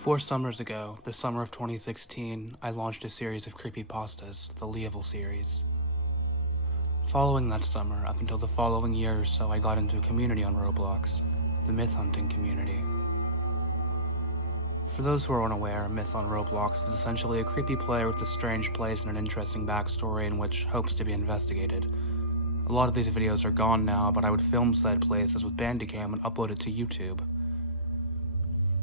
4 summers ago, the summer of 2016, I launched a series of creepypastas, the Leevil series. Following that summer, up until the following year or so, I got into a community on Roblox, the myth hunting community. For those who are unaware, myth on Roblox is essentially a creepy player with a strange place and an interesting backstory in which hopes to be investigated. A lot of these videos are gone now, but I would film said places with Bandicam and upload it to YouTube.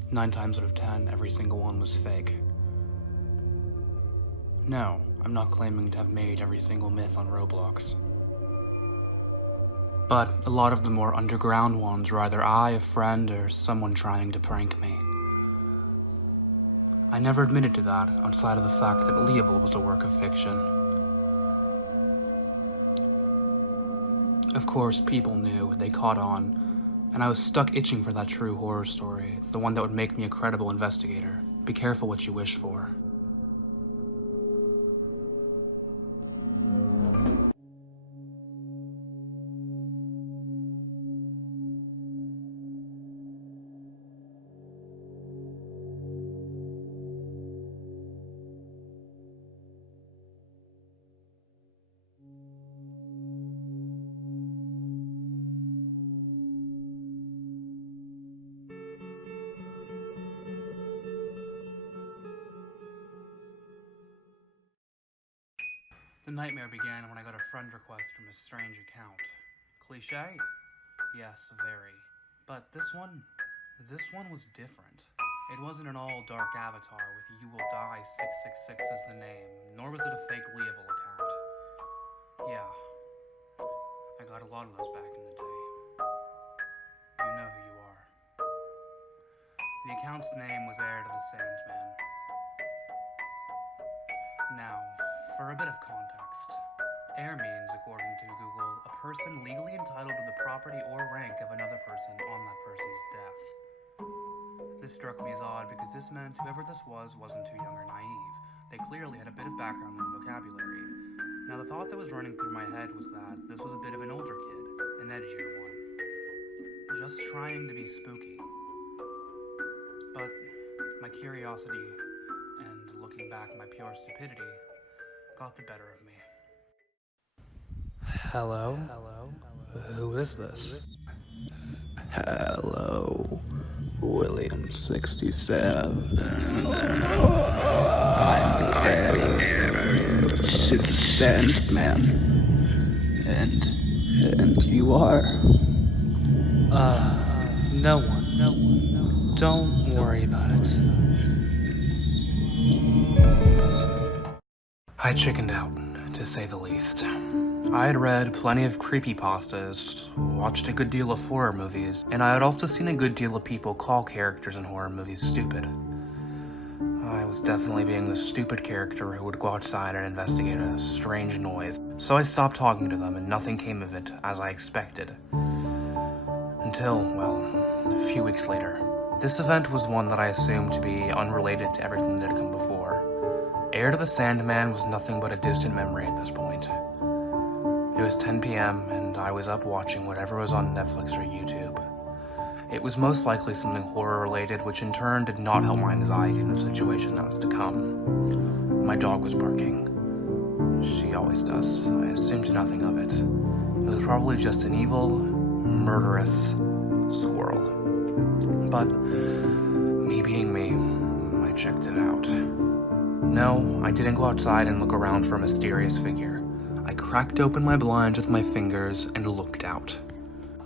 9 times out of 10, every single one was fake. No, I'm not claiming to have made every single myth on Roblox. But a lot of the more underground ones were either I, a friend, or someone trying to prank me. I never admitted to that, outside of the fact that Leevil was a work of fiction. Of course, people knew, they caught on, and I was stuck itching for that true horror story, the one that would make me a credible investigator. Be careful what you wish for. The nightmare began when I got a friend request from a strange account. Cliché? Yes, very. But this one was different. It wasn't an all-dark avatar with "You Will Die 666" as the name, nor was it a fake Leevil account. Yeah, I got a lot of those back in the day. You know who you are. The account's name was Heir to the Sandman. Now, for a bit of context, heir means, according to Google, a person legally entitled to the property or rank of another person on that person's death. This struck me as odd because this meant whoever this wasn't too young or naive. They clearly had a bit of background in the vocabulary. Now, the thought that was running through my head was that this was a bit of an older kid, an edgier one, just trying to be spooky. But my curiosity and, looking back, my pure stupidity got the better of me. Hello? Who is this? Hello, William 67. I'm the heir to the Sandman. And you are? No one. Don't worry about it. I chickened out, to say the least. I had read plenty of creepypastas, watched a good deal of horror movies, and I had also seen a good deal of people call characters in horror movies stupid. I was definitely being the stupid character who would go outside and investigate a strange noise, so I stopped talking to them and nothing came of it, as I expected. Until, well, a few weeks later. This event was one that I assumed to be unrelated to everything that had come before. Heir to the Sandman was nothing but a distant memory at this point. It was 10 p.m. and I was up watching whatever was on Netflix or YouTube. It was most likely something horror-related, which in turn did not help my anxiety in the situation that was to come. My dog was barking. She always does. I assumed nothing of it. It was probably just an evil, murderous squirrel. But, me being me, I checked it out. No, I didn't go outside and look around for a mysterious figure. I cracked open my blinds with my fingers and looked out.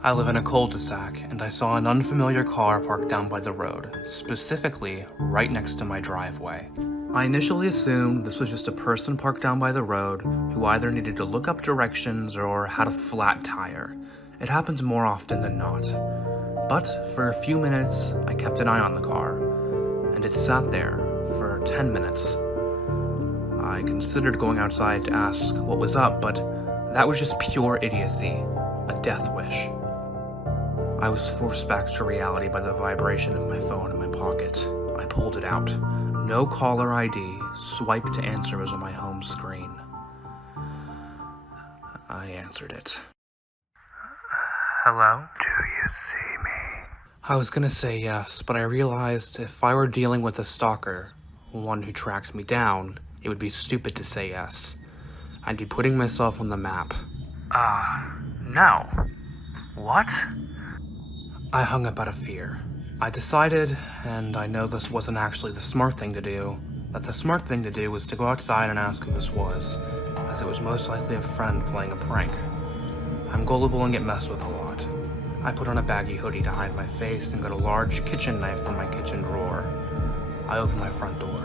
I live in a cul-de-sac, and I saw an unfamiliar car parked down by the road, specifically right next to my driveway. I initially assumed this was just a person parked down by the road who either needed to look up directions or had a flat tire. It happens more often than not. But for a few minutes, I kept an eye on the car, and it sat there for 10 minutes. I considered going outside to ask what was up, but that was just pure idiocy, a death wish. I was forced back to reality by the vibration of my phone in my pocket. I pulled it out. No caller ID, swipe to answer was on my home screen. I answered it. Hello? Do you see me? I was gonna say yes, but I realized if I were dealing with a stalker, one who tracked me down, it would be stupid to say yes. I'd be putting myself on the map. No. What? I hung up out of fear. I decided, and I know this wasn't actually the smart thing to do, that the smart thing to do was to go outside and ask who this was, as it was most likely a friend playing a prank. I'm gullible and get messed with a lot. I put on a baggy hoodie to hide my face and got a large kitchen knife from my kitchen drawer. I opened my front door.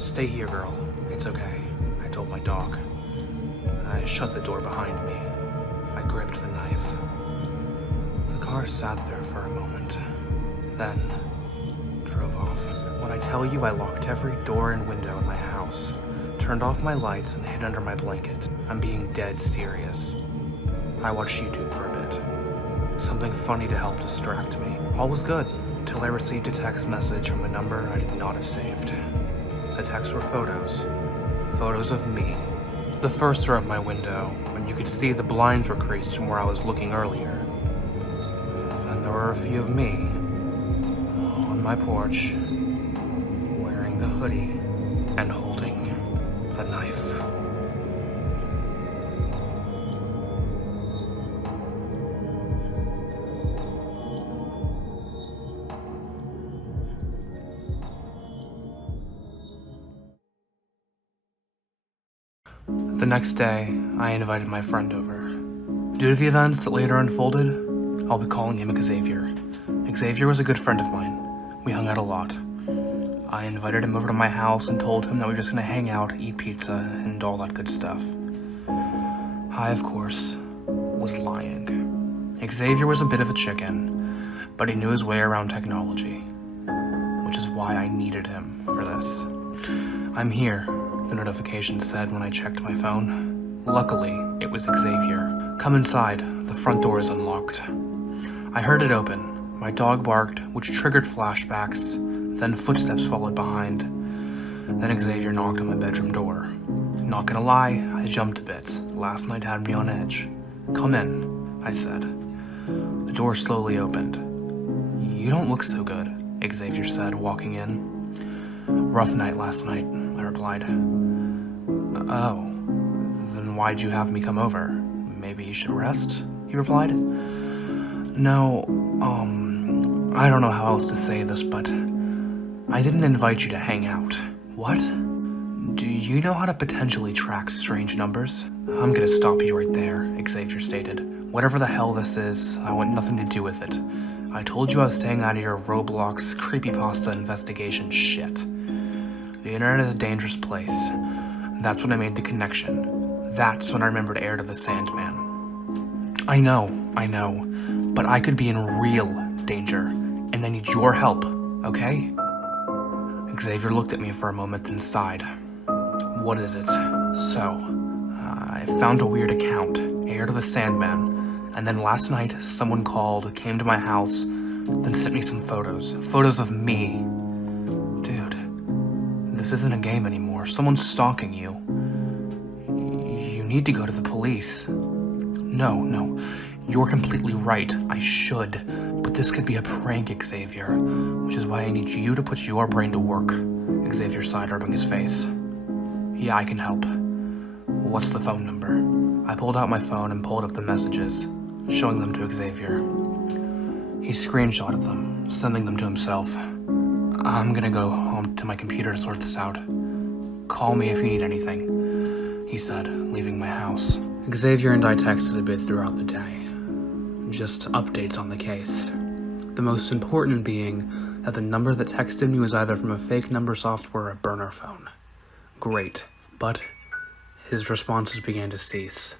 "Stay here, girl. It's okay," I told my dog. I shut the door behind me. I gripped the knife. The car sat there for a moment, then drove off. When I tell you I locked every door and window in my house, turned off my lights and hid under my blanket, I'm being dead serious. I watched YouTube for a bit. Something funny to help distract me. All was good, until I received a text message from a number I did not have saved. The texts were photos. Photos of me. The first are of my window, when you could see the blinds were creased from where I was looking earlier. And there were a few of me, on my porch, wearing the hoodie and holding the knife. The next day, I invited my friend over. Due to the events that later unfolded, I'll be calling him Xavier. Xavier was a good friend of mine. We hung out a lot. I invited him over to my house and told him that we were just gonna hang out, eat pizza, and all that good stuff. I, of course, was lying. Xavier was a bit of a chicken, but he knew his way around technology, which is why I needed him for this. "I'm here," the notification said when I checked my phone. Luckily, it was Xavier. "Come inside, the front door is unlocked." I heard it open. My dog barked, which triggered flashbacks, then footsteps followed behind. Then Xavier knocked on my bedroom door. Not gonna lie, I jumped a bit. Last night had me on edge. "Come in," I said. The door slowly opened. "You don't look so good," Xavier said, walking in. "Rough night last night," I replied. "Oh, then why'd you have me come over? Maybe you should rest?" he replied. "No, I don't know how else to say this, but I didn't invite you to hang out." "What? Do you know how to potentially track strange numbers?" "I'm gonna stop you right there," Xavier stated. "Whatever the hell this is, I want nothing to do with it. I told you I was staying out of your ROBLOX Creepypasta investigation shit. The internet is a dangerous place. That's when I made the connection. That's when I remembered Heir to the Sandman. I know, but I could be in real danger, and I need your help, okay?" Xavier looked at me for a moment, then sighed. "What is it?" "So, I found a weird account, Heir to the Sandman, and then last night someone called, came to my house, then sent me some photos. Photos of me. Dude, this isn't a game anymore. Someone's stalking you. You need to go to the police." No, you're completely right. I should. But this could be a prank, Xavier, which is why I need you to put your brain to work. Xavier sighed, rubbing his face. "Yeah, I can help. What's the phone number?" I pulled out my phone and pulled up the messages, showing them to Xavier. He screenshotted them, sending them to himself. "I'm gonna go home to my computer to sort this out. Call me if you need anything," he said, leaving my house. Xavier and I texted a bit throughout the day. Just updates on the case. The most important being that the number that texted me was either from a fake number software or a burner phone. Great, but his responses began to cease.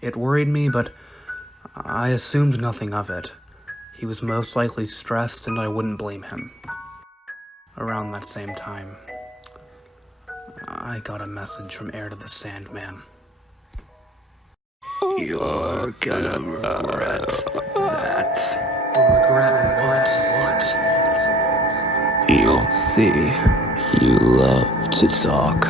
It worried me, but I assumed nothing of it. He was most likely stressed, and I wouldn't blame him. Around that same time, I got a message from Heir to the Sandman. You're gonna regret that. Regret what? You'll see. You love to talk.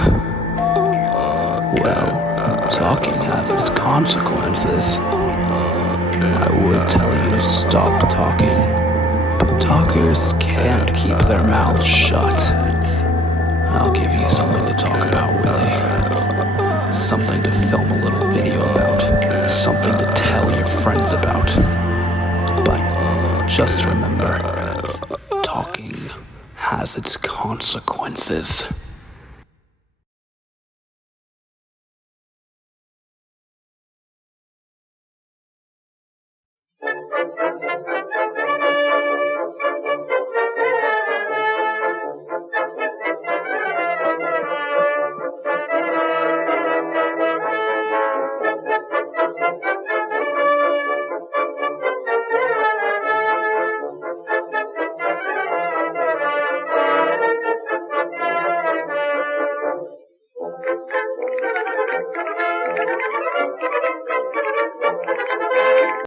Well, talking has its consequences. I would tell you to stop talking, But talkers can't keep their mouths shut. I'll give you something to talk about, Willie. Something to film a little video about. Something to tell your friends about. But just remember, talking has its consequences.